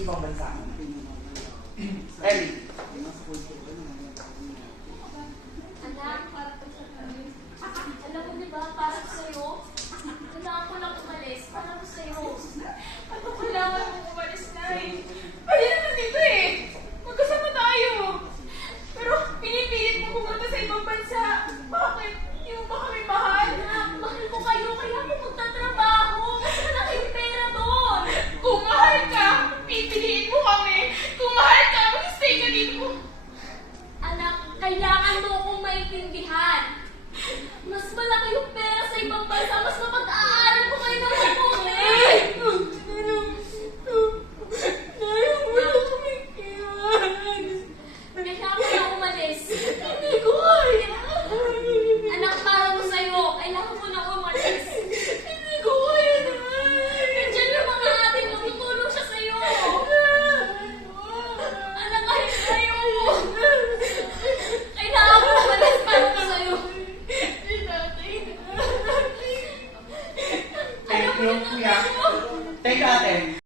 ibang bansa? Ellie. Anak, alam mo diba, para sa'yo, kailangan ko lang umalis, para sa'yo. Ano kailangan mong umalis na eh? Pwede naman dito eh. Magkasama tayo. Pero pinipilit mo pumunta sa ibang bansa. Bakit? Hindi mo ba kami mahal? Anak, mahal ko kayo, kaya ako magtatrabaho. Mas malaki yung pera doon. Kung mahal ka, pipiliin mo kami. Kung mahal ka, mag-stay ka dito. Anak, kailangan mo akong maintindihan. Mas malaki yung pera sa ibang bansa, mas mapag-aaral ko kayo ng mabuti. Kailangan ko na umalis. Hindi ko kaya. Anak, para mo sa'yo, kailangan mo na umalis. Hindi ko kaya na. Nandiyan yung mga ate mo, tutulong siya sa'yo. Anak, kahit sa'yo mo. Kailangan mo umalis para mo sa'yo. Thank you, kuya. Thank you, ate.